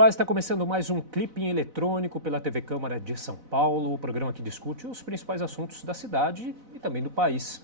Olá, está começando mais um Clipping Eletrônico pela TV Câmara de São Paulo, o programa que discute os principais assuntos da cidade e também do país.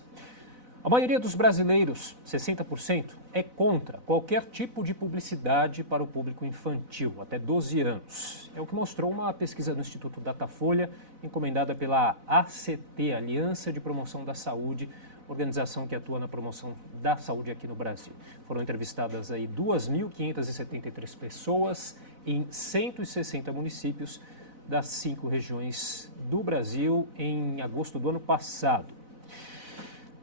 A maioria dos brasileiros, 60%, é contra qualquer tipo de publicidade para o público infantil, até 12 anos. É o que mostrou uma pesquisa do Instituto Datafolha, encomendada pela ACT, Aliança de Promoção da Saúde, organização que atua na promoção da saúde aqui no Brasil. Foram entrevistadas aí 2.573 pessoas em 160 municípios das 5 regiões do Brasil em agosto do ano passado.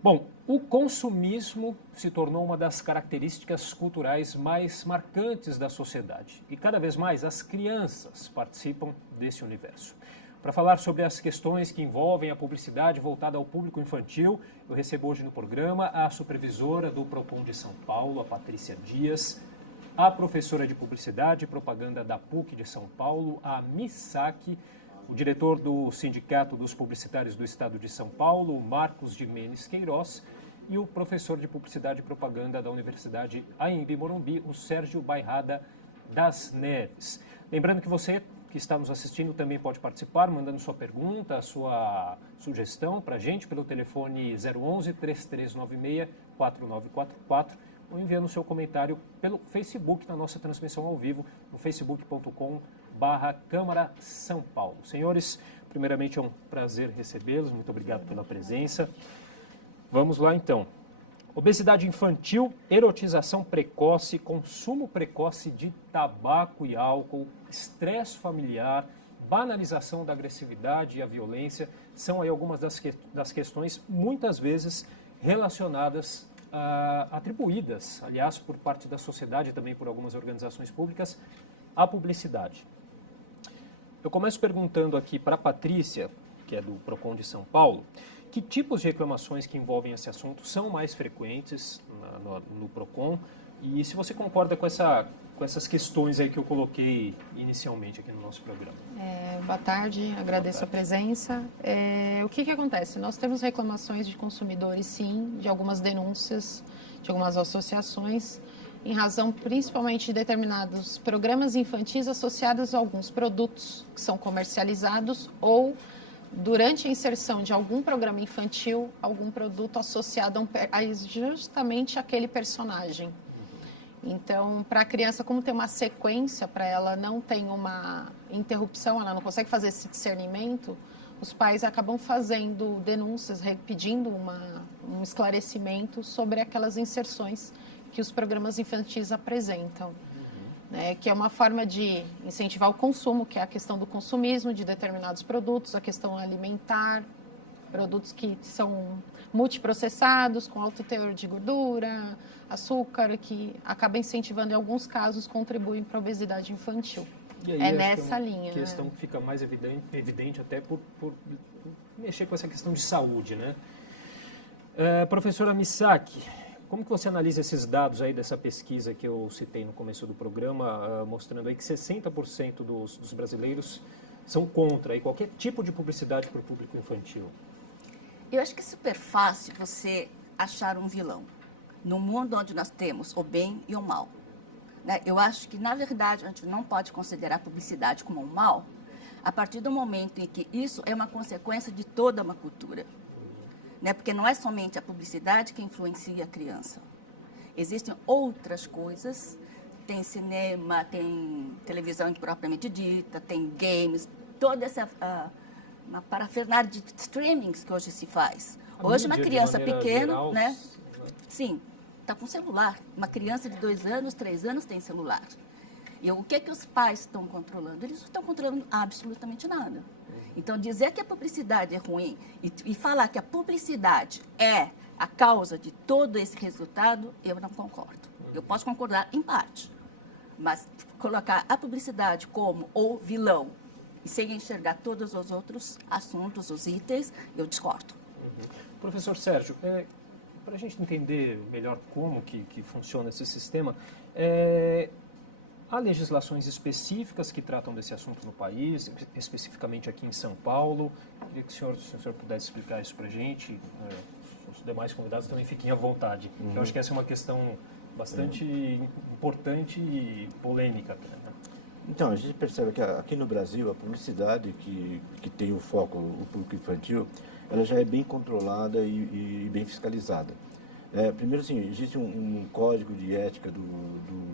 Bom, o consumismo se tornou uma das características culturais mais marcantes da sociedade e cada vez mais as crianças participam desse universo. Para falar sobre as questões que envolvem a publicidade voltada ao público infantil, eu recebo hoje no programa a supervisora do Procon de São Paulo, a Patrícia Dias, a professora de Publicidade e Propaganda da PUC de São Paulo, a Misaki, o diretor do Sindicato dos Publicitários do Estado de São Paulo, Marcos Gimenez Queiroz, e o professor de Publicidade e Propaganda da Universidade Anhembi Morumbi, o Sérgio Bairrada das Neves. Lembrando que você que está nos assistindo também pode participar, mandando sua pergunta, sua sugestão para a gente pelo telefone 011-3396-4944 ou enviando seu comentário pelo Facebook na nossa transmissão ao vivo, no facebook.com/Câmara São Paulo. Senhores, primeiramente é um prazer recebê-los, muito obrigado pela presença. Vamos lá então. Obesidade infantil, erotização precoce, consumo precoce de tabaco e álcool, estresse familiar, banalização da agressividade e a violência são aí algumas das questões muitas vezes relacionadas, atribuídas, aliás, por parte da sociedade e também por algumas organizações públicas, à publicidade. Eu começo perguntando aqui para a Patrícia, que é do Procon de São Paulo, que tipos de reclamações que envolvem esse assunto são mais frequentes no Procon e se você concorda com essas questões aí que eu coloquei inicialmente aqui no nosso programa. Boa tarde, agradeço a presença. O que acontece? Nós temos reclamações de consumidores, sim, de algumas denúncias, de algumas associações, em razão principalmente de determinados programas infantis associados a alguns produtos que são comercializados ou durante a inserção de algum programa infantil, algum produto associado a justamente aquele personagem. Então, para a criança, como tem uma sequência, para ela não tem uma interrupção, ela não consegue fazer esse discernimento, os pais acabam fazendo denúncias, pedindo um esclarecimento sobre aquelas inserções que os programas infantis apresentam. Que é uma forma de incentivar o consumo, que é a questão do consumismo de determinados produtos, a questão alimentar, produtos que são multiprocessados, com alto teor de gordura, açúcar, que acaba incentivando, em alguns casos, contribuem para a obesidade infantil. E aí, nessa linha. A questão que fica mais evidente até por mexer com essa questão de saúde, né? Professora Misaki, como que você analisa esses dados aí dessa pesquisa que eu citei no começo do programa, mostrando aí que 60% dos brasileiros são contra aí qualquer tipo de publicidade para o público infantil? Eu acho que é super fácil você achar um vilão no mundo onde nós temos o bem e o mal. Eu acho que, na verdade, a gente não pode considerar a publicidade como um mal a partir do momento em que isso é uma consequência de toda uma cultura. Porque não é somente a publicidade que influencia a criança. Existem outras coisas, tem cinema, tem televisão propriamente dita, tem games, toda essa uma parafernália de streamings que hoje se faz. Hoje uma criança pequena, geral, sim, está com celular. Uma criança de 2 anos, 3 anos tem celular. E o que os pais estão controlando? Eles não estão controlando absolutamente nada. Então, dizer que a publicidade é ruim e falar que a publicidade é a causa de todo esse resultado, eu não concordo. Eu posso concordar em parte, mas colocar a publicidade como o vilão e sem enxergar todos os outros assuntos, os itens, eu discordo. Professor Sérgio, para a gente entender melhor como que funciona esse sistema, há legislações específicas que tratam desse assunto no país, especificamente aqui em São Paulo. Queria que se o senhor pudesse explicar isso para a gente. Os demais convidados também fiquem à vontade. Eu acho que essa é uma questão bastante importante e polêmica. Então, a gente percebe que aqui no Brasil, a publicidade que tem o foco, o público infantil, ela já é bem controlada e bem fiscalizada. Primeiro, assim, existe um código de ética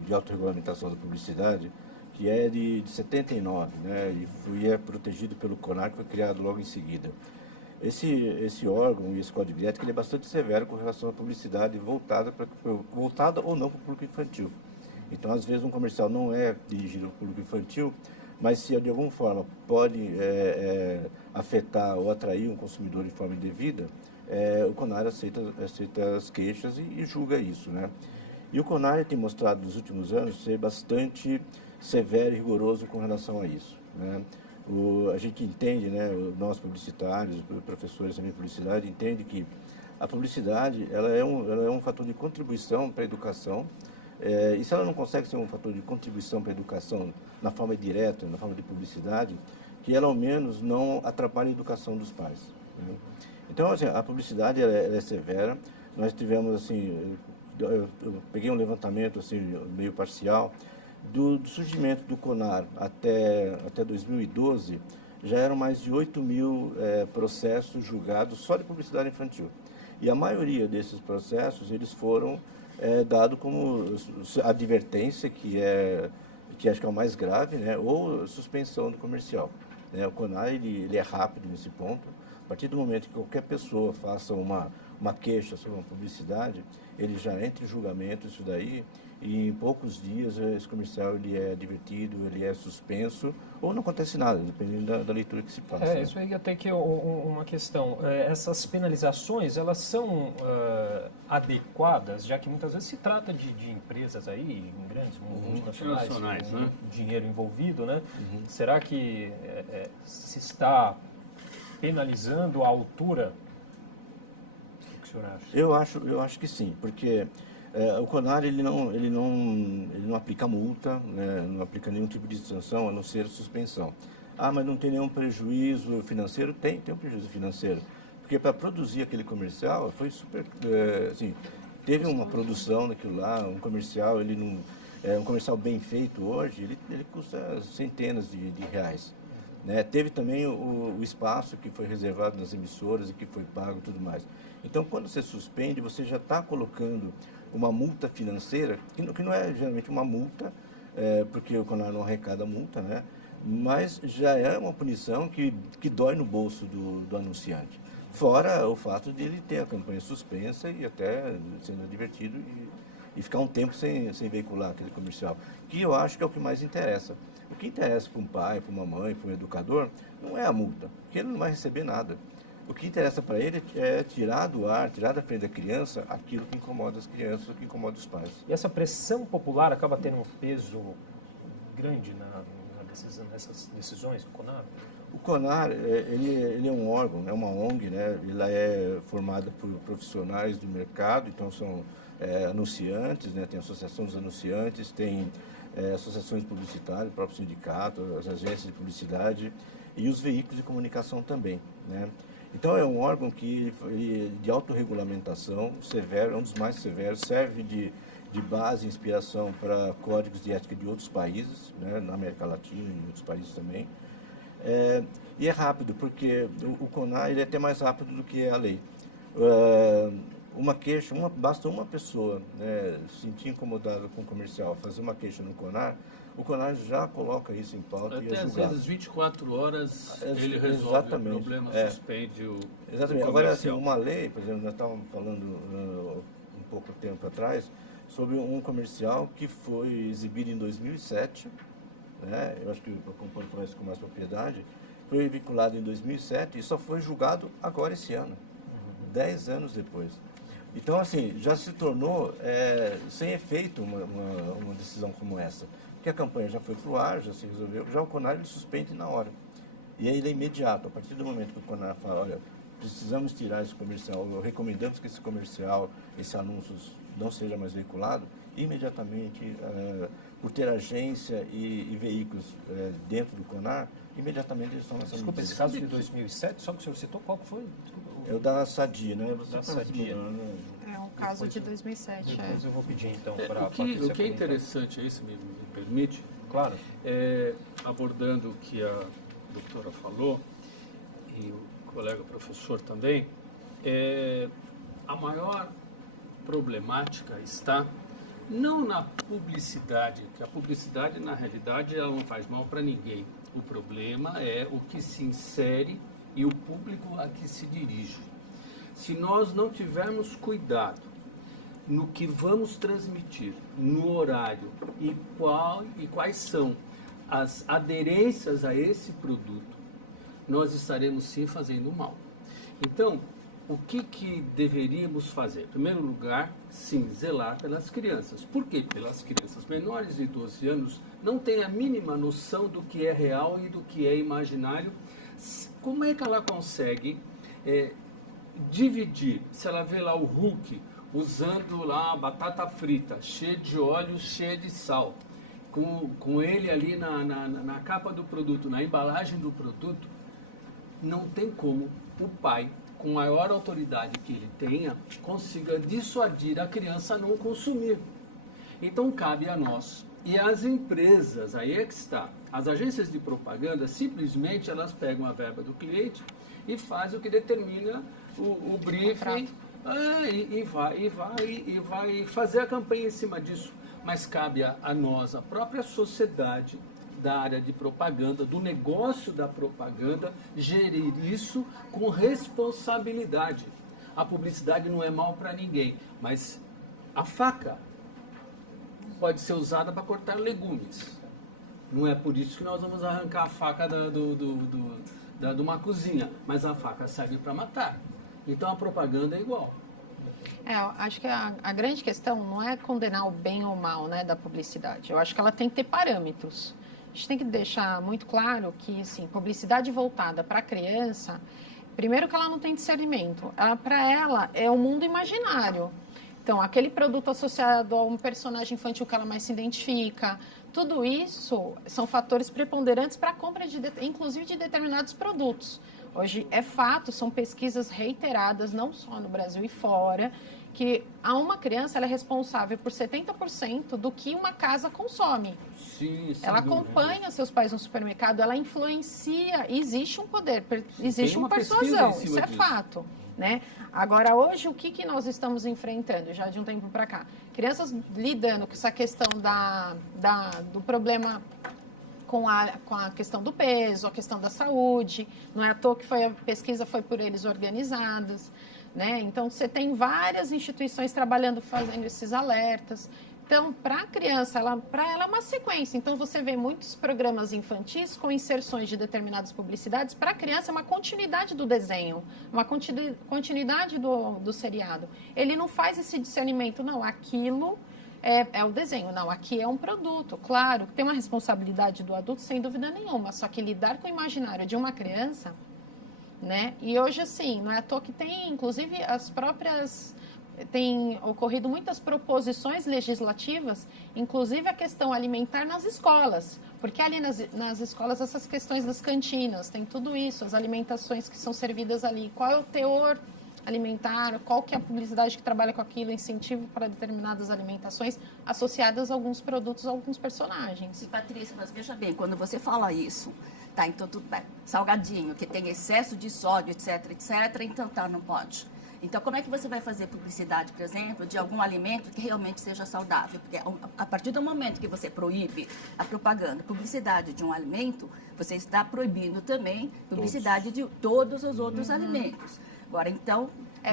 de autorregulamentação da publicidade que é de 79, né, e é protegido pelo CONAR, que foi criado logo em seguida. Esse órgão e esse código de ética ele é bastante severo com relação à publicidade voltada ou não para o público infantil. Então, às vezes, um comercial não é dirigido ao público infantil, mas se de alguma forma pode afetar ou atrair um consumidor de forma indevida, o CONAR aceita as queixas e julga isso, né? E o CONAR tem mostrado nos últimos anos ser bastante severo e rigoroso com relação a isso, né? A gente entende, né, nós publicitários, professores também de publicidade, entende que a publicidade ela é um fator de contribuição para a educação, e se ela não consegue ser um fator de contribuição para a educação na forma direta, na forma de publicidade, que ela ao menos não atrapalhe a educação dos pais, né? Então, assim, a publicidade ela é severa. Nós tivemos, assim, eu peguei um levantamento assim, meio parcial, do surgimento do CONAR até 2012, já eram mais de 8 mil processos julgados só de publicidade infantil. E a maioria desses processos, eles foram dados como advertência, que acho que é o mais grave, né, ou suspensão do comercial. O CONAR ele é rápido nesse ponto. A partir do momento que qualquer pessoa faça uma queixa sobre uma publicidade, ele já entra em julgamento isso daí, e em poucos dias esse comercial ele é advertido, ele é suspenso, ou não acontece nada, dependendo da leitura que se faça. Isso aí até que é uma questão. Essas penalizações, elas são adequadas, já que muitas vezes se trata de empresas aí, grandes multinacionais, com dinheiro envolvido, né? Será que se está penalizando a altura? O que o senhor acha? Eu acho que sim, porque o CONAR ele não aplica multa, né, não aplica nenhum tipo de sanção, a não ser suspensão. Ah, mas não tem nenhum prejuízo financeiro? Tem um prejuízo financeiro. Porque para produzir aquele comercial foi super, assim, teve uma produção daquilo lá, um comercial, um comercial bem feito hoje, ele custa centenas de reais. Né? Teve também o espaço que foi reservado nas emissoras e que foi pago e tudo mais. Então, quando você suspende, você já está colocando uma multa financeira, que não é geralmente uma multa, porque o CONAR não arrecada multa, né? Mas já é uma punição que dói no bolso do anunciante. Fora o fato de ele ter a campanha suspensa e até sendo advertido e ficar um tempo sem veicular aquele comercial, que eu acho que é o que mais interessa. O que interessa para um pai, para uma mãe, para um educador, não é a multa, porque ele não vai receber nada. O que interessa para ele é tirar do ar, tirar da frente da criança aquilo que incomoda as crianças, o que incomoda os pais. E essa pressão popular acaba tendo um peso grande nessas decisões do CONAR? O CONAR, ele é um órgão, é uma ONG, né? Ela é formada por profissionais do mercado, então são anunciantes, né? Tem a Associação dos Anunciantes, tem associações publicitárias, o próprio sindicato, as agências de publicidade e os veículos de comunicação também, né? Então é um órgão de autorregulamentação severo, é um dos mais severos, serve de base e inspiração para códigos de ética de outros países, né, na América Latina e em outros países também. E é rápido, porque o CONAR ele é até mais rápido do que a lei. Uma queixa, basta uma pessoa, né, se sentir incomodada com o comercial, fazer uma queixa no CONAR, o CONAR já coloca isso em pauta e é julgado. Até às vezes 24 horas ele resolve o problema, suspende o Exatamente. Agora, assim, uma lei, por exemplo, nós estávamos falando um pouco tempo atrás sobre um comercial que foi exibido em 2007, né? Eu acho que o companheiro falar isso com mais propriedade, foi vinculado em 2007 e só foi julgado agora esse ano, 10 anos depois. Então, assim, já se tornou sem efeito uma decisão como essa. Porque a campanha já foi para o ar, já se resolveu, já o CONAR ele suspende na hora. E aí ele é imediato. A partir do momento que o CONAR fala, olha, precisamos tirar esse comercial, recomendamos que esse comercial, esse anúncio não seja mais veiculado, imediatamente, por ter agência e veículos dentro do CONAR, imediatamente eles tomam essa medida. Desculpa, esse caso de 2007, só que o senhor citou, qual foi? É o da Sadia, né? Da Sadia. É um caso de 2007. Depois eu vou pedir, então, para a O que é interessante aí, se me permite, Claro. Abordando o que a doutora falou, e o colega professor também, a maior problemática está não na publicidade, que a publicidade, na realidade, ela não faz mal para ninguém. O problema é o que se insere e o público a que se dirige. Se nós não tivermos cuidado no que vamos transmitir, no horário e quais são as aderências a esse produto, nós estaremos sim fazendo mal. Então, o que deveríamos fazer? Em primeiro lugar, sim, zelar pelas crianças. Por quê? Pelas crianças menores de 12 anos não têm a mínima noção do que é real e do que é imaginário. Como é que ela consegue dividir? Se ela vê lá o Hulk usando lá batata frita, cheia de óleo, cheia de sal, com ele ali na capa do produto, na embalagem do produto, não tem como o pai, com maior autoridade que ele tenha, consiga dissuadir a criança a não consumir. Então cabe a nós e às empresas, aí é que está. As agências de propaganda, simplesmente elas pegam a verba do cliente e fazem o que determina o briefing e vai fazer a campanha em cima disso. Mas cabe a nós, a própria sociedade da área de propaganda, do negócio da propaganda, gerir isso com responsabilidade. A publicidade não é mal para ninguém, mas a faca pode ser usada para cortar legumes. Não é por isso que nós vamos arrancar a faca de uma cozinha, mas a faca serve para matar. Então a propaganda é igual. Eu acho que a grande questão não é condenar o bem ou o mal, né, da publicidade. Eu acho que ela tem que ter parâmetros. A gente tem que deixar muito claro que, assim, publicidade voltada para a criança, primeiro que ela não tem discernimento. Para ela é o mundo imaginário. Então, aquele produto associado a um personagem infantil que ela mais se identifica, tudo isso são fatores preponderantes para a compra, inclusive, de determinados produtos. Hoje é fato, são pesquisas reiteradas, não só no Brasil e fora, que uma criança ela é responsável por 70% do que uma casa consome. Sim, ela acompanha seus pais no supermercado, ela influencia, existe um poder, existe uma persuasão, isso é fato. Né? Agora, hoje, o que nós estamos enfrentando, já de um tempo para cá? Crianças lidando com essa questão do problema com a questão do peso, a questão da saúde, não é à toa que a pesquisa foi por eles organizadas, né? Então, você tem várias instituições trabalhando, fazendo esses alertas. Então, para a criança, para ela é uma sequência. Então, você vê muitos programas infantis com inserções de determinadas publicidades. Para a criança, é uma continuidade do desenho, uma continuidade do seriado. Ele não faz esse discernimento, não, aquilo é o desenho, não, aqui é um produto. Claro, tem uma responsabilidade do adulto, sem dúvida nenhuma, só que lidar com o imaginário de uma criança, né? E hoje, assim, não é à toa que tem, inclusive, tem ocorrido muitas proposições legislativas, inclusive a questão alimentar nas escolas, porque ali nas escolas essas questões das cantinas, tem tudo isso, as alimentações que são servidas ali, qual é o teor alimentar, qual que é a publicidade que trabalha com aquilo, incentivo para determinadas alimentações associadas a alguns produtos, a alguns personagens. E, Patrícia, mas veja bem, quando você fala isso, tá, então tudo bem, salgadinho, que tem excesso de sódio, etc, então tá, não pode. Então, como é que você vai fazer publicidade, por exemplo, de algum alimento que realmente seja saudável? Porque a partir do momento que você proíbe a propaganda, publicidade de um alimento, você está proibindo também publicidade de todos os outros alimentos. Agora, então...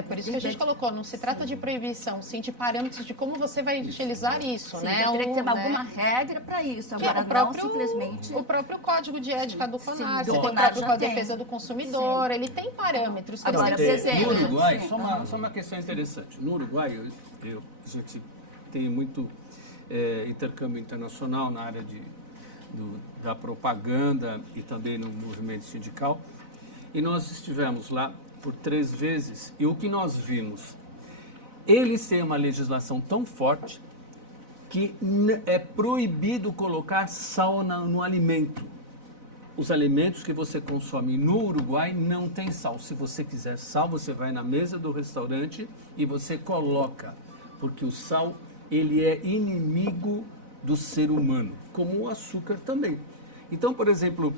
por isso que a gente colocou, não se trata de proibição, sim de parâmetros de como você vai utilizar isso, né? Teria que ter alguma regra para isso, agora não simplesmente... O próprio Código de Ética do CONAR, você tem o próprio Código de Defesa do Consumidor, ele tem parâmetros. Agora, no Uruguai, só uma questão interessante. No Uruguai, a gente tem muito intercâmbio internacional na área da propaganda e também no movimento sindical, e nós estivemos lá por 3 vezes, e o que nós vimos, eles têm uma legislação tão forte que é proibido colocar sal no alimento. Os alimentos que você consome no Uruguai não tem sal. Se você quiser sal, você vai na mesa do restaurante e você coloca, porque o sal, ele é inimigo do ser humano. como o açúcar também. Então, por exemplo,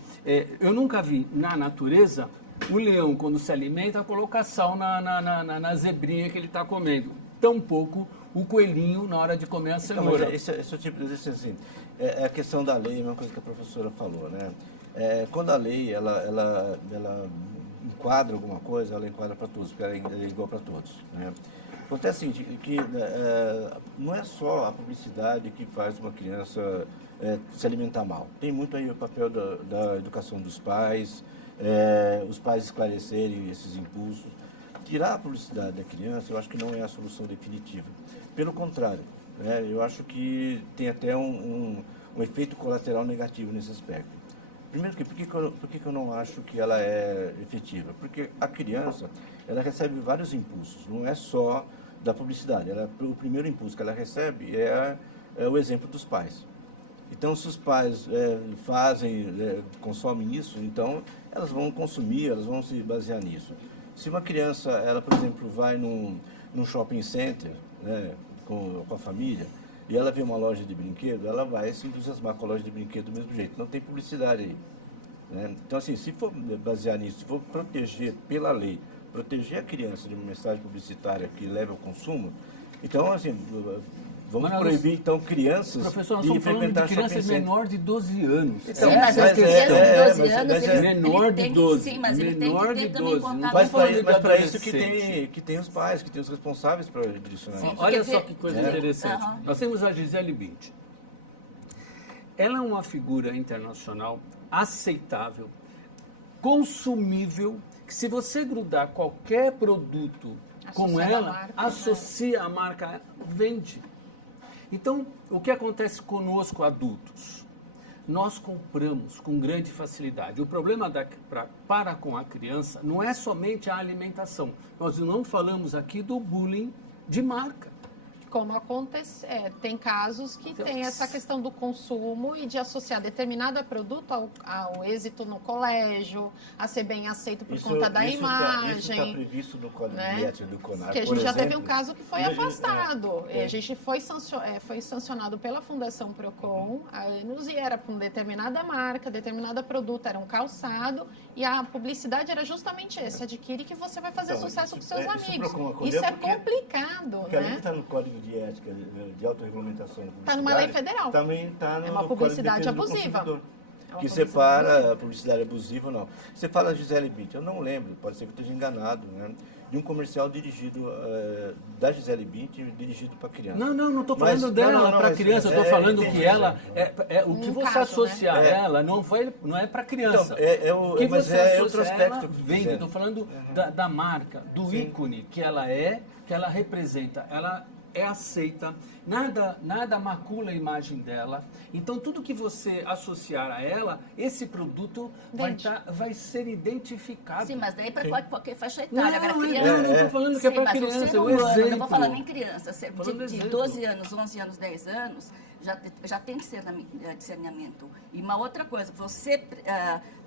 eu nunca vi na natureza o leão, quando se alimenta, colocar sal na zebrinha que ele está comendo. Tampouco o coelhinho na hora de comer a cenoura. Então, esse é o tipo de assim, é a questão da lei, é uma coisa que a professora falou, né? Quando a lei ela enquadra alguma coisa, ela enquadra para todos, porque ela é igual para todos, né? Acontece assim, que não é só a publicidade que faz uma criança se alimentar mal. Tem muito aí o papel da educação dos pais, os pais esclarecerem esses impulsos. Tirar a publicidade da criança, eu acho que não é a solução definitiva. Pelo contrário, né, eu acho que tem até um efeito colateral negativo nesse aspecto. Primeiro, por que eu não acho que ela é efetiva? Porque a criança, ela recebe vários impulsos, não é só da publicidade. O primeiro impulso que ela recebe é o exemplo dos pais. Então, se os pais consomem isso, então elas vão consumir, elas vão se basear nisso. Se uma criança, ela, por exemplo, vai num shopping center, né, com a família, e ela vê uma loja de brinquedo, ela vai se entusiasmar com a loja de brinquedo do mesmo jeito. Não tem publicidade aí, né? Então, assim, se for basear nisso, se for proteger pela lei, proteger a criança de uma mensagem publicitária que leva ao consumo, então, assim, vamos proibir, então, crianças professor, nós estamos falando de crianças menor de 12 anos. Sim, mas as crianças de 12 anos, menor de 12. Sim, mas ele tem que ter também contato. Mas para isso que tem os pais, que tem os responsáveis para direcionar isso. Olha só que coisa interessante. Nós temos a Gisele Bündchen. Ela é uma figura internacional aceitável, consumível, que se você grudar qualquer produto com ela, associa a marca, vende. Então, o que acontece conosco, adultos? Nós compramos com grande facilidade. O problema para com a criança não é somente a alimentação. Nós não falamos aqui do bullying de marca. Como acontece, tem casos que tem essa questão do consumo e de associar determinado produto ao êxito no colégio, a ser bem aceito por conta da imagem. Isso está previsto no Código de Ética do CONAR. Porque a gente já teve um caso que foi afastado. A gente foi sancionado pela Fundação Procon há anos e era para uma determinada marca, determinado produto, era um calçado e a publicidade era justamente esse, adquire que você vai fazer sucesso com seus amigos. Isso é complicado, porque né? Ali está no Código de Ética, de autorregulamentação da publicidade. Está numa lei federal. Também está no É uma publicidade Código de abusiva. Que separa a publicidade abusiva ou não. Você fala Gisele Bündchen, eu não lembro, pode ser que eu esteja enganado, né? De um comercial dirigido, da Gisele Bündchen, dirigido para criança. Não estou falando dela para criança, eu estou falando que ela, o que você associar a ela não é para criança. Então, mas é outro aspecto. Eu estou falando da marca, do ícone que ela representa, ela é aceita, nada macula a imagem dela. Então, tudo que você associar a ela, esse produto vai ser identificado. Sim, mas daí para qualquer faixa etária. Não estou falando que é para criança, é um exemplo. Não vou falar nem criança, de 12 anos, 11 anos, 10 anos, já tem discernimento. E uma outra coisa, você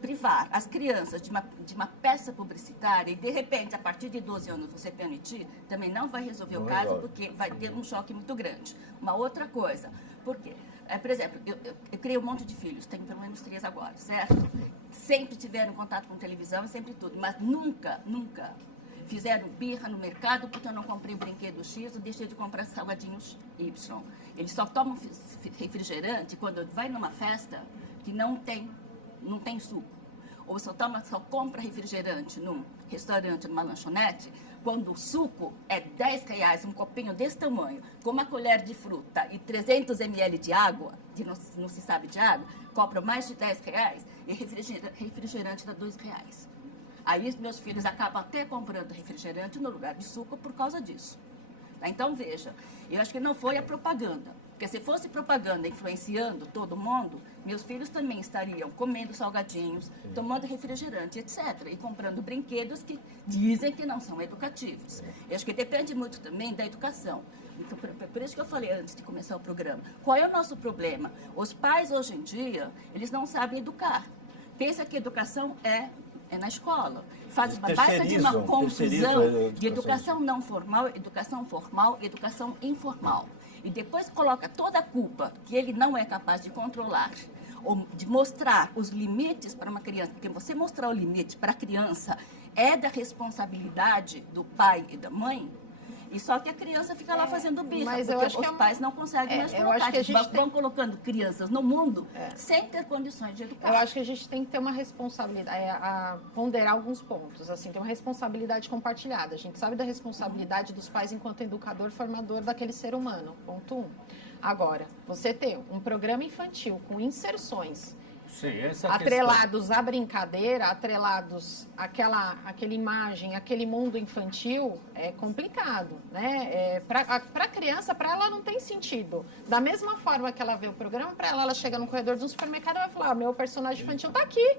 privar as crianças de uma peça publicitária e, de repente, a partir de 12 anos você permitir, também não vai resolver o caso, porque vai ter um choque muito grande. Uma outra coisa, por quê? Por exemplo, eu criei um monte de filhos, tenho pelo menos 3 agora, certo? Sempre tiveram contato com televisão e sempre tudo, mas nunca fizeram birra no mercado porque eu não comprei o brinquedo X, eu deixei de comprar salgadinhos Y. Eles só tomam refrigerante quando vai numa festa que não tem suco. Ou só compra refrigerante num restaurante, numa lanchonete, quando o suco é R$10, um copinho desse tamanho, com uma colher de fruta e 300 ml de água, que não se sabe de água, compra mais de R$10 e refrigerante dá R$2. Aí meus filhos acabam até comprando refrigerante no lugar de suco por causa disso. Então, veja, eu acho que não foi a propaganda. Porque se fosse propaganda influenciando todo mundo, meus filhos também estariam comendo salgadinhos, tomando refrigerante, etc. E comprando brinquedos que dizem que não são educativos. Eu acho que depende muito também da educação. Então, por isso que eu falei antes de começar o programa. Qual é o nosso problema? Os pais, hoje em dia, eles não sabem educar. Pensa que educação é na escola. Faz uma baita de uma confusão de educação não formal, educação formal e educação informal. e depois coloca toda a culpa que ele não é capaz de controlar, ou de mostrar os limites para uma criança, porque você mostrar o limite para a criança é da responsabilidade do pai e da mãe, e só que a criança fica lá fazendo birra, mas porque eu acho que os pais não conseguem mais eu acho colocar. que a gente Vão colocando crianças no mundo sem ter condições de educar. Eu acho que a gente tem que ter uma responsabilidade, a ponderar alguns pontos, assim, tem uma responsabilidade compartilhada. A gente sabe da responsabilidade dos pais enquanto educador, formador daquele ser humano, ponto 1. Agora, você ter um programa infantil com inserções Sim, essa é a atrelados à brincadeira, atrelados àquela imagem, aquele mundo infantil, é complicado, né? Para a criança, para ela não tem sentido. Da mesma forma que ela vê o programa, para ela chega no corredor de um supermercado e vai falar, meu personagem infantil está aqui,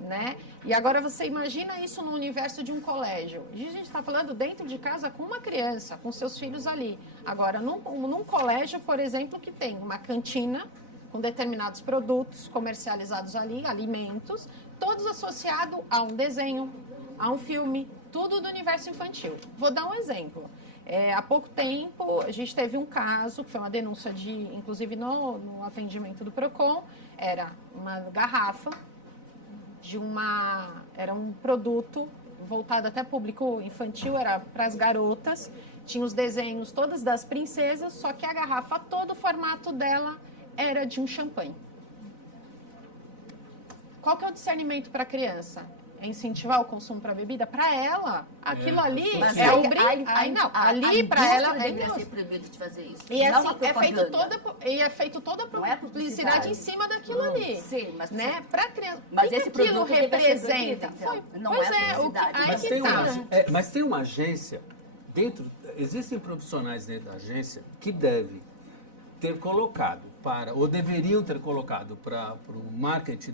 né? E agora você imagina isso no universo de um colégio. E a gente está falando dentro de casa com uma criança, com seus filhos ali. Agora, num colégio, por exemplo, que tem uma cantina com determinados produtos comercializados ali, alimentos, todos associados a um desenho, a um filme, tudo do universo infantil. Vou dar um exemplo. Há pouco tempo, a gente teve um caso, que foi uma denúncia inclusive no atendimento do PROCON, era uma garrafa era um produto voltado até público infantil, era para as garotas, tinha os desenhos todas das princesas, só que a garrafa, todo o formato dela era de um champanhe. Qual que é o discernimento para a criança? É incentivar o consumo para bebida? Para ela, aquilo ali é ali para ela deveria ser proibido de fazer isso. E assim, é feito toda a publicidade em cima daquilo ali. Sim, mas né? Para criança. Mas esse aquilo representa. Não é publicidade. Mas tem uma agência existem profissionais dentro da agência que devem ter colocado ou deveriam ter colocado para o marketing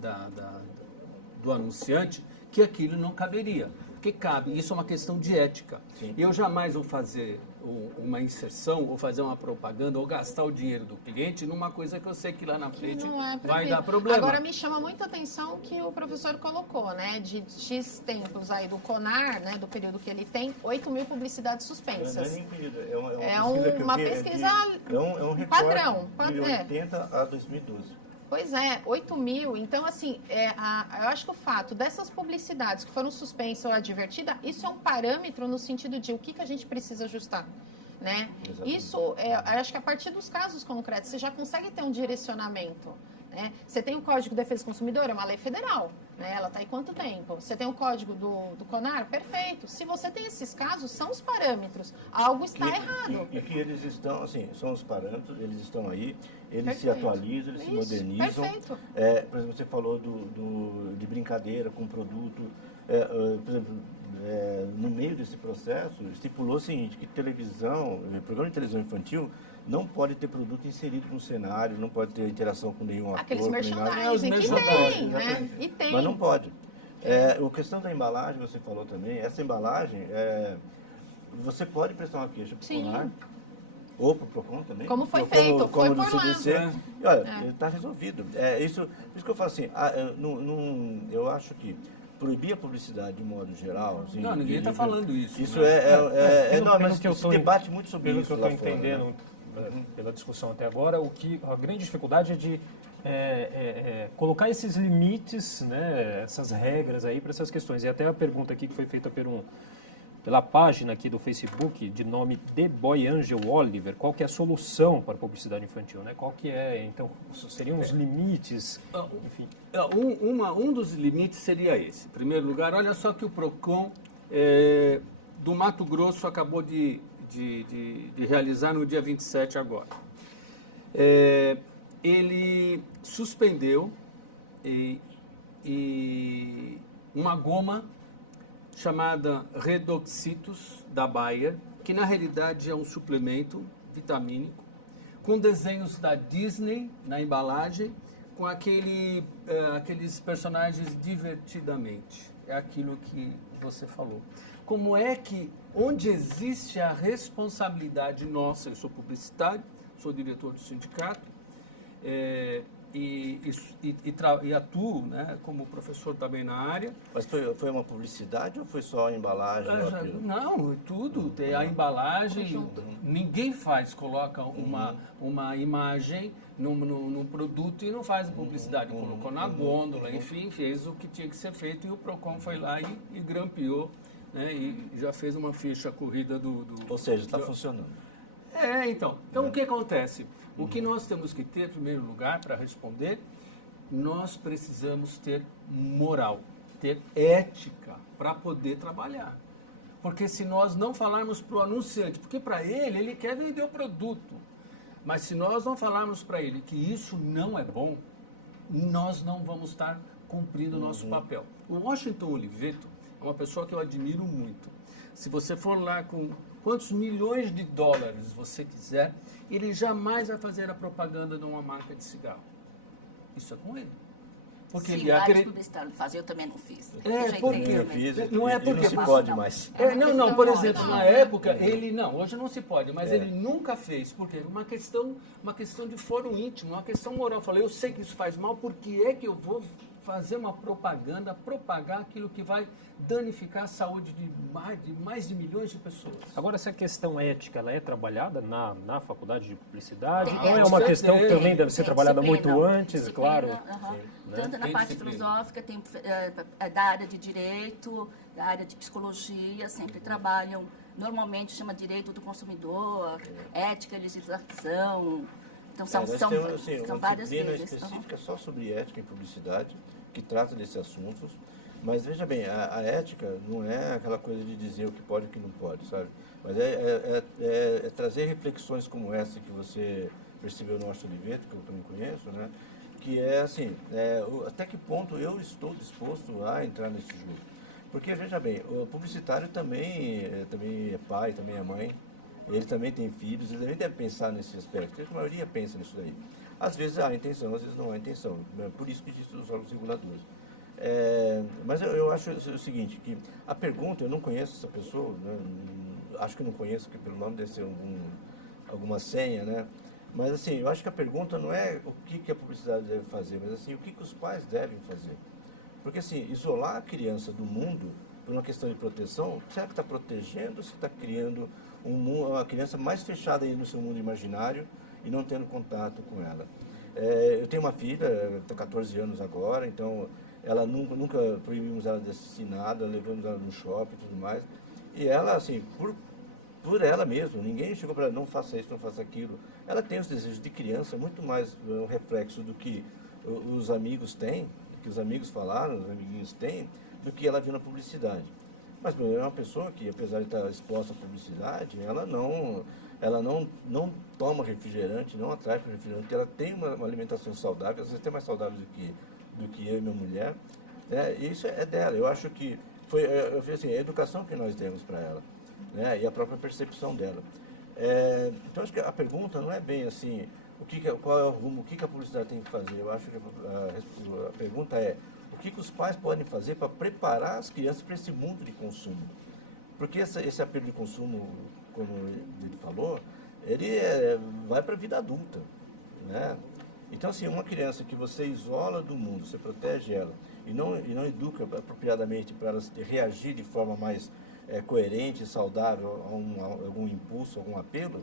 do anunciante que aquilo não caberia. Porque cabe, isso é uma questão de ética. Sim. Eu jamais vou fazer uma inserção, ou fazer uma propaganda, ou gastar o dinheiro do cliente numa coisa que eu sei que lá na frente vai dar problema. Agora, me chama muita atenção que o professor colocou, né? De X tempos aí do CONAR, né? Do período que ele tem, 8.000 publicidades suspensas. É uma pesquisa um padrão. De 80 a 2012. Pois é, 8.000. Então, assim, eu acho que o fato dessas publicidades que foram suspensas ou advertidas, isso é um parâmetro no sentido de o que a gente precisa ajustar, né? Exatamente. Isso, eu acho que a partir dos casos concretos, você já consegue ter um direcionamento, né? Você tem o Código de Defesa do Consumidor, é uma lei federal, né? Ela está aí quanto tempo? Você tem o Código do CONAR? Perfeito. Se você tem esses casos, são os parâmetros. Algo está errado. E que eles estão, assim, são os parâmetros, eles estão aí, eles se atualizam, eles se modernizam. Perfeito. Por exemplo, você falou de brincadeira com produto. Por exemplo, no meio desse processo, estipulou o seguinte, que programa de televisão infantil não pode ter produto inserido no cenário, não pode ter interação com nenhum ator. Aqueles merchandising que tem, né? E tem. Mas não pode. A questão da embalagem, você falou também, essa embalagem, você pode prestar uma queixa para o CONAR, ou para o PROCON também. Como foi feito, foi por CDC. Lá. E olha, está resolvido. Por isso que eu falo assim, eu acho que proibir a publicidade de modo geral... Assim, não, ninguém está falando isso. Isso mas que se debate muito sobre pelo isso que eu estou entendendo, pela discussão até agora, a grande dificuldade é de colocar esses limites, né, essas regras aí para essas questões. E até a pergunta aqui que foi feita pela página aqui do Facebook, de nome The Boy Angel Oliver, qual que é a solução para a publicidade infantil, né? Qual que então, seriam os limites, enfim. Um dos limites seria esse. Em primeiro lugar, olha só que o PROCON do Mato Grosso acabou de realizar no dia 27 agora. Ele suspendeu uma goma chamada Redoxitus da Bayer, que na realidade é um suplemento vitamínico, com desenhos da Disney na embalagem, com aqueles personagens divertidamente. É aquilo que você falou. Como é que, onde existe a responsabilidade nossa, eu sou publicitário, sou diretor do sindicato, e atuo, né, como professor também na área. Mas foi uma publicidade ou foi só a embalagem? Não, tudo. Tem a embalagem, ninguém coloca uma imagem num produto e não faz a publicidade. Colocou na gôndola, enfim, fez o que tinha que ser feito e o PROCON foi lá e grampeou, né, e já fez uma ficha corrida do... Ou seja, está funcionando. Então o que acontece? O que nós temos que ter, em primeiro lugar, para responder, nós precisamos ter moral, ter ética para poder trabalhar. Porque se nós não falarmos para o anunciante, porque para ele quer vender o produto, mas se nós não falarmos para ele que isso não é bom, nós não vamos estar cumprindo o nosso papel. O Washington Oliveto é uma pessoa que eu admiro muito. Se você for lá com quantos milhões de dólares você quiser, ele jamais vai fazer a propaganda de uma marca de cigarro. Isso é com ele. Porque sim, ele vários publicitários fazem, eu também não fiz. Porque eu fiz, não é porque não se pode mais. Não, por exemplo, na época, hoje não se pode, mas ele nunca fez. Por quê? Uma questão de foro íntimo, uma questão moral. Eu falei, eu sei que isso faz mal, por que é que eu vou fazer uma propaganda, propagar aquilo que vai danificar a saúde de mais de milhões de pessoas? Agora, essa questão ética, ela é trabalhada na faculdade de publicidade? Tem, ou é uma questão que também deve ser trabalhada muito antes, claro? Tanto na parte filosófica, tem da área de direito, da área de psicologia, sempre trabalham, normalmente chama direito do consumidor, ética, legislação. Então são várias vezes. Específica só sobre ética e publicidade, que trata desses assuntos. Mas veja bem, a ética não é aquela coisa de dizer o que pode e o que não pode, sabe? Mas é trazer reflexões como essa que você percebeu no Washington Oliveto, que eu também conheço, né? Que é assim, até que ponto eu estou disposto a entrar nesse jogo. Porque, veja bem, o publicitário também é pai, também é mãe, ele também tem filhos, ele também deve pensar nesse aspecto. A maioria pensa nisso daí. Às vezes há intenção, às vezes não há intenção. Por isso que existem os órgãos reguladores. Mas eu acho o seguinte, que a pergunta, eu não conheço essa pessoa, né? Acho que não conheço, que pelo nome deve ser alguma senha, né? Mas assim, eu acho que a pergunta não é o que a publicidade deve fazer, mas assim, o que os pais devem fazer. Porque assim, isolar a criança do mundo por uma questão de proteção, será que está protegendo ou se está criando uma criança mais fechada aí no seu mundo imaginário e não tendo contato com ela? Eu tenho uma filha, está 14 anos agora, então ela nunca proibimos ela de assistir nada, levamos ela no shopping e tudo mais. E ela, assim, por ela mesma, ninguém chegou para ela, não faça isso, não faça aquilo. Ela tem os desejos de criança, muito mais um reflexo do que os amigos têm, que os amigos falaram, os amiguinhos têm, do que ela viu na publicidade. Mas é uma pessoa que, apesar de estar exposta à publicidade, ela não toma refrigerante, não atrai refrigerante, ela tem uma alimentação saudável, às vezes até mais saudável do que eu e minha mulher. Isso é dela. Eu acho que eu fiz assim, a educação que nós demos para ela, né, e a própria percepção dela. Então, acho que a pergunta não é bem assim, qual é o rumo, o que a publicidade tem que fazer. Eu acho que a pergunta é, o que os pais podem fazer para preparar as crianças para esse mundo de consumo? Porque esse apelo de consumo, como ele falou, ele vai para a vida adulta, né? Então, assim, uma criança que você isola do mundo, você protege ela e não educa apropriadamente para ela reagir de forma mais coerente e saudável a algum impulso, algum apelo,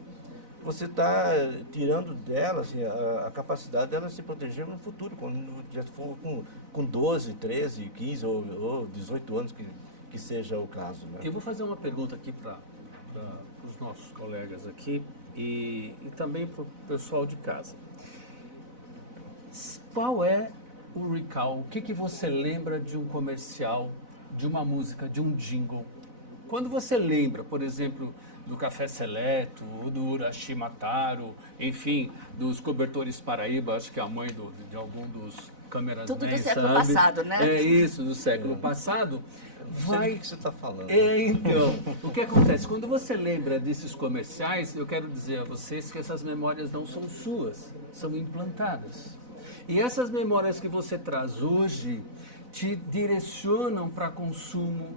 você está tirando dela assim, a capacidade dela se proteger no futuro, quando já for com 12, 13, 15 ou 18 anos, que seja o caso. Né? Eu vou fazer uma pergunta aqui para os nossos colegas aqui e também para o pessoal de casa. Qual é o recall? O que você lembra de um comercial, de uma música, de um jingle? Quando você lembra, por exemplo, do Café Seleto, ou do Urashima Taro, enfim, dos cobertores Paraíba, acho que é a mãe de algum dos câmeras. Tudo do século passado, né? É isso, do século passado. Vai... O que você está falando? Então, o que acontece? Quando você lembra desses comerciais, eu quero dizer a vocês que essas memórias não são suas, são implantadas. E essas memórias que você traz hoje te direcionam para consumo,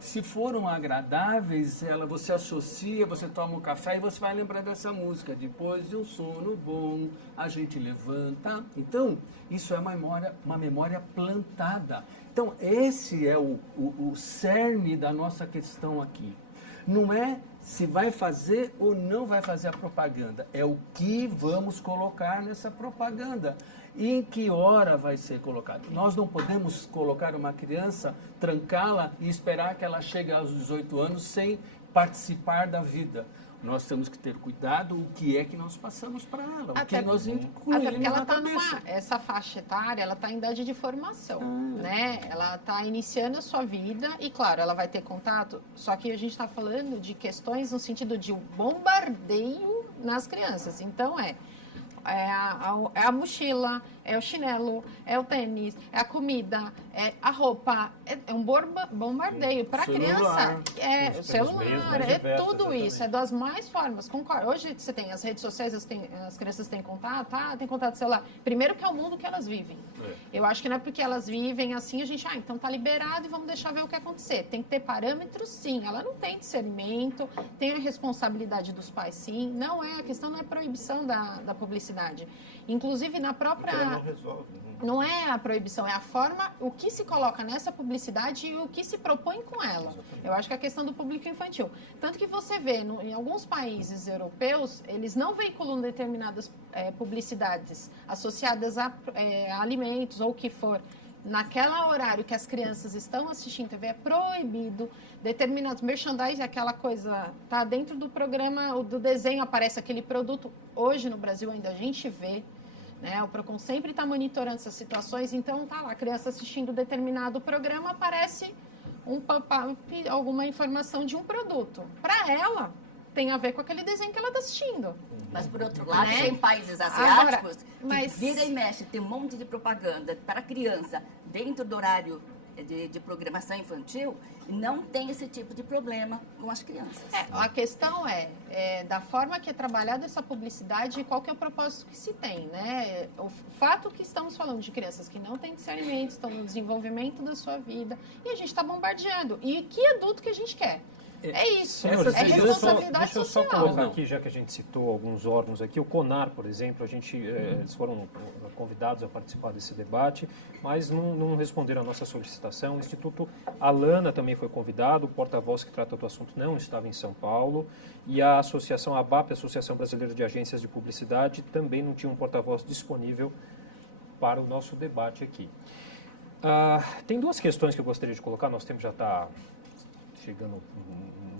se foram agradáveis, você associa, você toma um café e você vai lembrar dessa música. Depois de um sono bom, a gente levanta. Então, isso é uma memória plantada. Então, esse é o cerne da nossa questão aqui. Não é se vai fazer ou não vai fazer a propaganda, é o que vamos colocar nessa propaganda. E em que hora vai ser colocado? Nós não podemos colocar uma criança, trancá-la e esperar que ela chegue aos 18 anos sem participar da vida. Nós temos que ter cuidado o que é que nós passamos para ela, o que nós incluímos até porque ela na cabeça. essa faixa etária, ela está em idade de formação, né? Ela está iniciando a sua vida e, claro, ela vai ter contato, só que a gente está falando de questões no sentido de um bombardeio nas crianças. Então, é a mochila, é o chinelo, é o tênis, é a comida, é a roupa, é um bombardeio. Para a criança, o celular, é tudo isso, é das mais formas. Hoje você tem as redes sociais, as crianças têm contato, tem contato celular. Primeiro que é o mundo que elas vivem. Eu acho que não é porque elas vivem assim, a gente, então tá liberado e vamos deixar ver o que acontecer. Tem que ter parâmetros, sim. Ela não tem discernimento, tem a responsabilidade dos pais, sim. A questão não é proibição da publicidade. Inclusive, na própria... Então, não resolve. Não é a proibição, é a forma, o que se coloca nessa publicidade e o que se propõe com ela. Eu acho que é a questão do público infantil. Tanto que você vê, em alguns países europeus, eles não veiculam determinadas publicidades associadas a alimentos ou o que for. Naquele horário que as crianças estão assistindo TV, é proibido determinados merchandising, aquela coisa, tá dentro do programa, do desenho, aparece aquele produto. Hoje, no Brasil, ainda a gente vê, né? O PROCON sempre está monitorando essas situações, então tá lá, a criança assistindo determinado programa, aparece um pop-up, alguma informação de um produto. Para ela, tem a ver com aquele desenho que ela está assistindo. Mas, por outro lado, né? tem países asiáticos mas... que vira e mexe, tem um monte de propaganda para criança dentro do horário de programação infantil e não tem esse tipo de problema com as crianças. A questão é da forma que é trabalhada essa publicidade e qual que é o propósito que se tem, né? O fato que estamos falando de crianças que não têm discernimento, estão no desenvolvimento da sua vida e a gente está bombardeando. E que adulto que a gente quer? É isso, Senhores, é responsabilidade deixa eu só social. colocar aqui, já que a gente citou alguns órgãos aqui, o CONAR, por exemplo, eles foram convidados a participar desse debate, mas não responderam a nossa solicitação. O Instituto Alana também foi convidado, o porta-voz que trata do assunto não estava em São Paulo, e a Associação ABAP, Associação Brasileira de Agências de Publicidade, também não tinha um porta-voz disponível para o nosso debate aqui. Tem duas questões que eu gostaria de colocar, nosso tempo já está chegando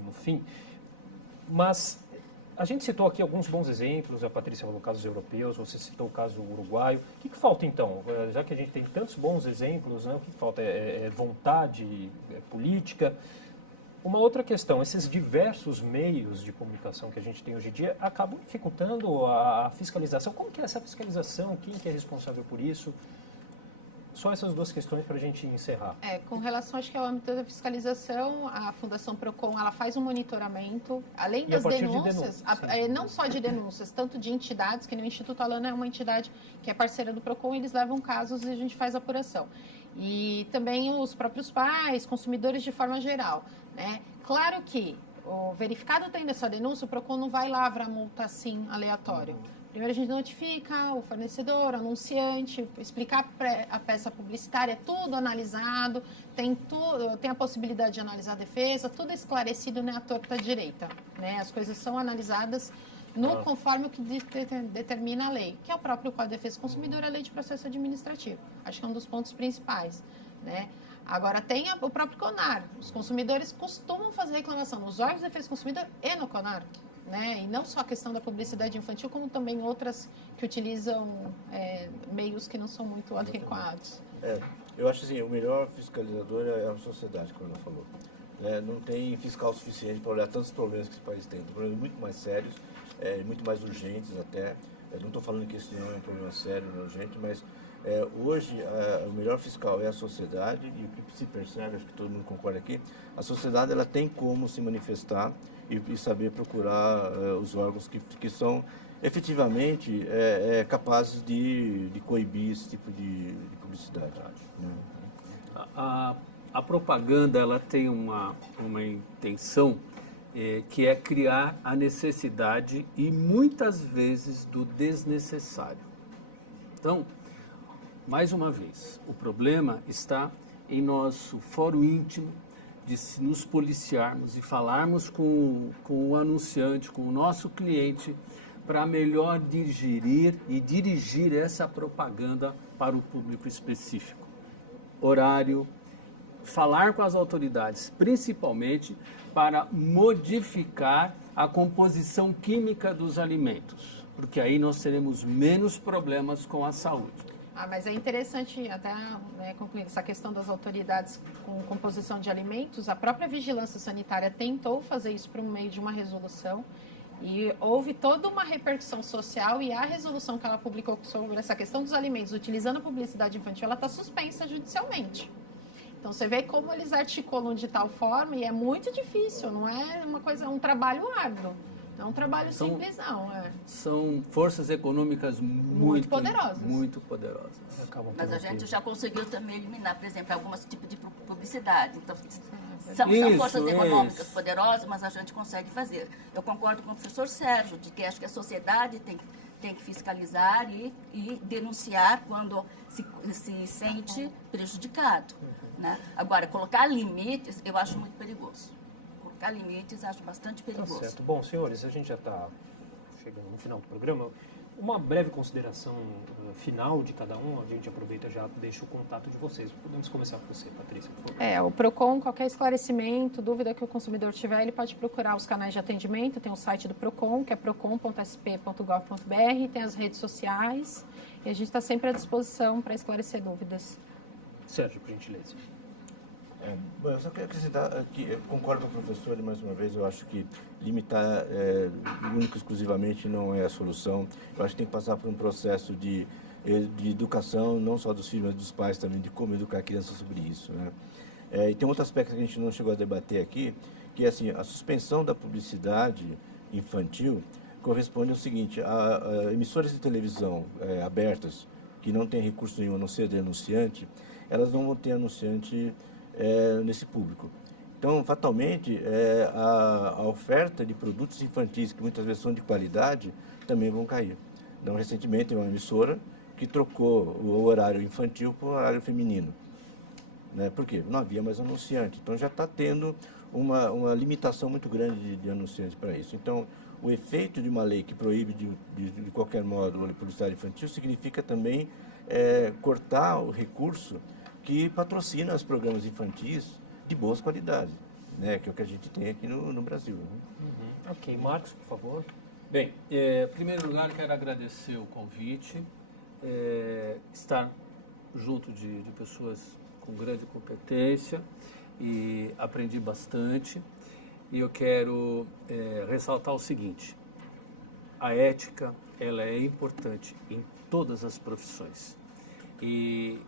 no fim, mas a gente citou aqui alguns bons exemplos, a Patrícia falou casos europeus, você citou o caso uruguaio. O que falta então? Já que a gente tem tantos bons exemplos, né, o que falta é vontade política? Uma outra questão, esses diversos meios de comunicação que a gente tem hoje em dia acabam dificultando a fiscalização. Como que é essa fiscalização? Quem que é responsável por isso? Só essas duas questões para a gente encerrar. Com relação, acho que ao âmbito da fiscalização, a Fundação PROCON, ela faz um monitoramento, além das denúncias, não só de denúncias, tanto de entidades, que no Instituto Alana é uma entidade que é parceira do PROCON, eles levam casos e a gente faz apuração. E também os próprios pais, consumidores de forma geral, né? Claro que o verificado tendo essa denúncia, o PROCON não vai lavrar multa assim, aleatório. Primeiro a gente notifica o fornecedor, o anunciante, explicar a peça publicitária, é tudo analisado, tem a possibilidade de analisar a defesa, tudo esclarecido, né, à torta à direita. Né? As coisas são analisadas conforme o que determina a lei, que é o próprio Código de Defesa do Consumidor e a Lei de Processo Administrativo. Acho que é um dos pontos principais. Né? Agora, tem o próprio CONAR. Os consumidores costumam fazer reclamação nos órgãos de defesa do consumidor e no CONAR. Né? E não só a questão da publicidade infantil, como também outras que utilizam meios que não são muito adequados. Eu acho assim, o melhor fiscalizador é a sociedade, como ela falou. Não tem fiscal suficiente para olhar tantos problemas que esse país tem. Tem problemas muito mais sérios, muito mais urgentes até. Eu não estou falando que esse não é um problema sério, não é urgente, mas hoje o melhor fiscal é a sociedade, e o que se percebe, acho que todo mundo concorda aqui, a sociedade ela tem como se manifestar e saber procurar os órgãos que são efetivamente capazes de coibir esse tipo de publicidade. Né? A a propaganda ela tem uma intenção que é criar a necessidade e muitas vezes do desnecessário. Então, mais uma vez, o problema está em nosso foro íntimo de nos policiarmos e falarmos com o anunciante, com o nosso cliente, para melhor digerir e dirigir essa propaganda para o público específico. Horário, falar com as autoridades, principalmente para modificar a composição química dos alimentos, porque aí nós teremos menos problemas com a saúde. Mas é interessante até, né, concluir essa questão das autoridades com composição de alimentos. A própria Vigilância Sanitária tentou fazer isso por meio de uma resolução e houve toda uma repercussão social, e a resolução que ela publicou sobre essa questão dos alimentos utilizando a publicidade infantil, ela está suspensa judicialmente. Então você vê como eles articulam de tal forma, e é muito difícil, não é uma coisa, é um trabalho árduo. Não é um trabalho simples, não. São forças econômicas muito poderosas. Muito poderosas. Mas a gente já conseguiu também eliminar, por exemplo, alguns tipos de publicidade. Então, são forças econômicas poderosas, mas a gente consegue fazer. Eu concordo com o professor Sérgio, de que acho que a sociedade tem que fiscalizar e denunciar quando se sente prejudicado. Né? Agora, colocar limites, eu acho muito perigoso. Colocar limites, acho bastante perigoso. Tá certo. Bom, senhores, a gente já está chegando no final do programa. Uma breve consideração final de cada um, a gente aproveita e já deixa o contato de vocês. Podemos começar com você, Patrícia, por favor. O PROCON, qualquer esclarecimento, dúvida que o consumidor tiver, ele pode procurar os canais de atendimento. Tem o site do PROCON, que é procon.sp.gov.br, tem as redes sociais, e a gente está sempre à disposição para esclarecer dúvidas. Sérgio, por gentileza. Bom, eu só queria acrescentar que eu concordo com o professor, e mais uma vez eu acho que limitar único e exclusivamente não é a solução. Eu acho que tem que passar por um processo de educação, não só dos filhos, mas dos pais também, de como educar a criança sobre isso, né? E tem outro aspecto que a gente não chegou a debater aqui, que é assim, a suspensão da publicidade infantil corresponde ao seguinte: a emissoras de televisão abertas, que não têm recurso nenhum a não ser denunciante, elas não vão ter anunciante nesse público. Então, fatalmente, a oferta de produtos infantis, que muitas vezes são de qualidade, também vão cair. Então, recentemente, tem uma emissora que trocou o horário infantil para o horário feminino. Né? Por quê? Não havia mais anunciante. Então, já está tendo uma limitação muito grande de anunciantes para isso. Então, o efeito de uma lei que proíbe de qualquer modo a publicidade infantil significa também cortar o recurso que patrocina os programas infantis de boas qualidades, né, que é o que a gente tem aqui no Brasil. Né? Uhum. Ok, Marcos, por favor. Bem, em primeiro lugar, quero agradecer o convite, estar junto de pessoas com grande competência, e aprendi bastante. E eu quero ressaltar o seguinte: a ética, ela é importante em todas as profissões. E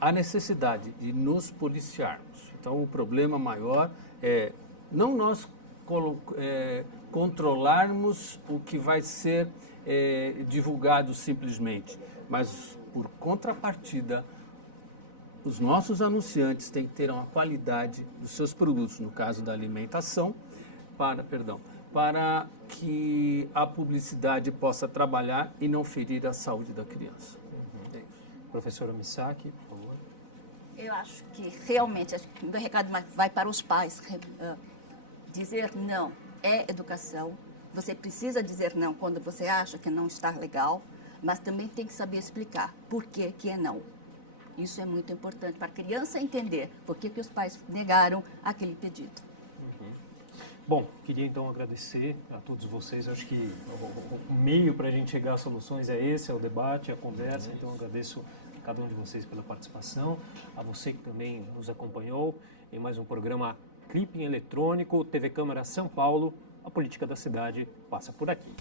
a necessidade de nos policiarmos. Então, o problema maior é não nós controlarmos o que vai ser divulgado simplesmente, mas, por contrapartida, os nossos anunciantes têm que ter uma qualidade dos seus produtos, no caso da alimentação, para que a publicidade possa trabalhar e não ferir a saúde da criança. Professora Misaki, por favor. Eu acho que realmente, acho que o meu recado vai para os pais. Dizer não é educação. Você precisa dizer não quando você acha que não está legal, mas também tem que saber explicar por que é não. Isso é muito importante para a criança entender por que os pais negaram aquele pedido. Uhum. Bom, queria então agradecer a todos vocês. Acho que o meio para a gente chegar a soluções é esse, é o debate, é a conversa. Então agradeço a cada um de vocês pela participação, a você que também nos acompanhou em mais um programa Clipping Eletrônico, TV Câmara São Paulo. A política da cidade passa por aqui.